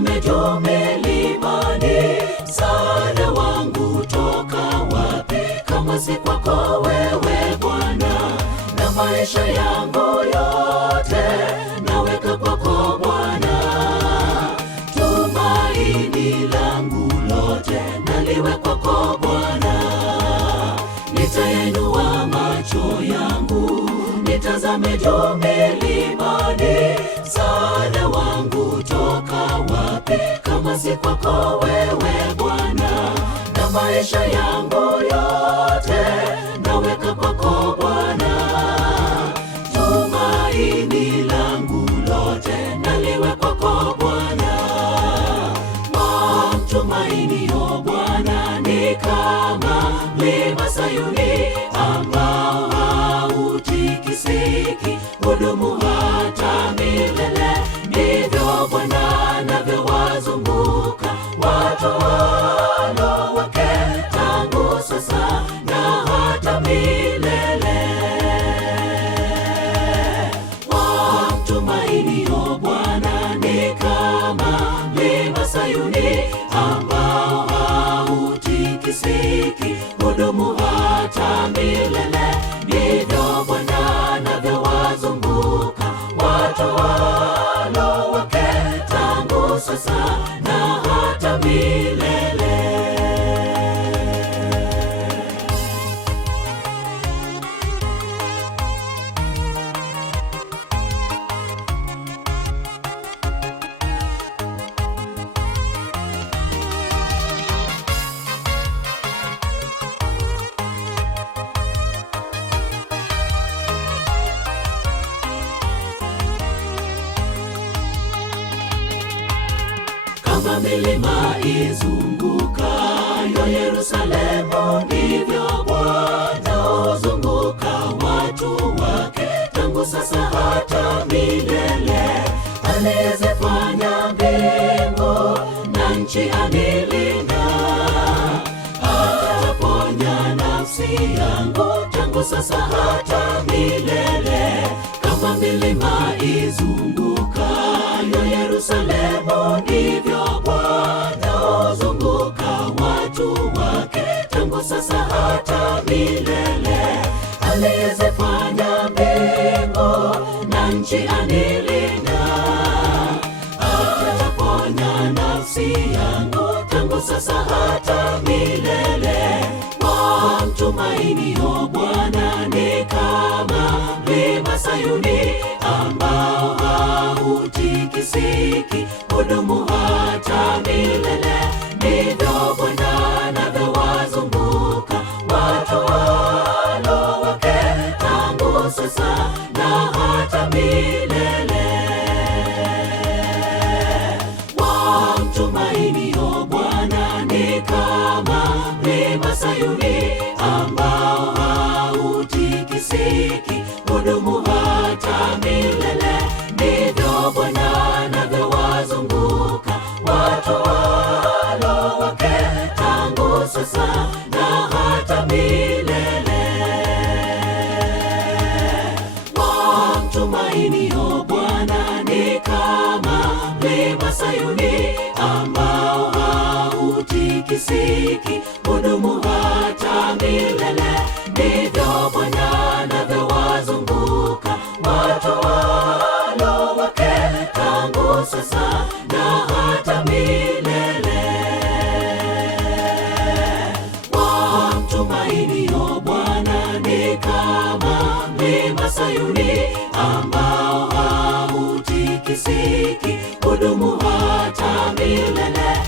nitazame juu milimani, msaada wangu toka wapi kama si kwako wewe Bwana? Na maisha yangu yote naweka kwako Bwana, tumaini langu lote naliwe kwako Bwana. Nitainua macho yangu nitazame juu milimani, msaada wangu toka wapi kama si kwako wewe Bwana? Na maisha yangu yote naweka kwako Bwana, tumaini langu lote naliwe kwako Bwana. Wamtumaini o Bwana ni kama mlima Sayuni ambao hautikisiki, hudumu hata milele. Ndivyo Bwana anavyowazunguka watawala wake tangu sasa na hata milele. Wamtumaini o Bwana ni kama mlima Sayuni ambao hautikisiki, hudumu hata milele. Ndivyo Bwana anavyowazunguka watawala wake tangu sasa na hata milele. Kama milima izungukayo Yerusalemu, ndivyo Bwana huzunguka watu wake tangu sasa hata milele. Aliyezifanya mbingu na nchi anilinda, ataponya nafsi yangu tangu sasa hata milele. Kama milima izungukayo Yerusalemu, ndivyo Bwana huzunguka watu wake tangu sasa hata milele. Aliyezifanya mbingu na nchi anilinda, ataponya nafsi yangu tangu sasa hata milele. Wamtumaini o Bwana ni kama mlima Sayuni ambao hautikisiki, hudumu hata milele. Ndivyo Bwana anavyowazunguka watawala wake tangu sasa na hata milele. Wamtumaini o Bwana ni kama mlima Sayuni ambao hautikisiki, hudumu hata milele. Ndivyo Bwana anavyowazunguka watawala wake tangu sasa na hata milele. Wamtumaini o Bwana ni kama mlima Sayuni ambao hautikisiki, hudumu hata milele. Ndivyo Bwana anavyowazunguka watawala wake tangu sasa na hata milele. Wamtumaini o Bwana ni kama mlima Sayuni ambao hautikisiki, hudumu hata milele.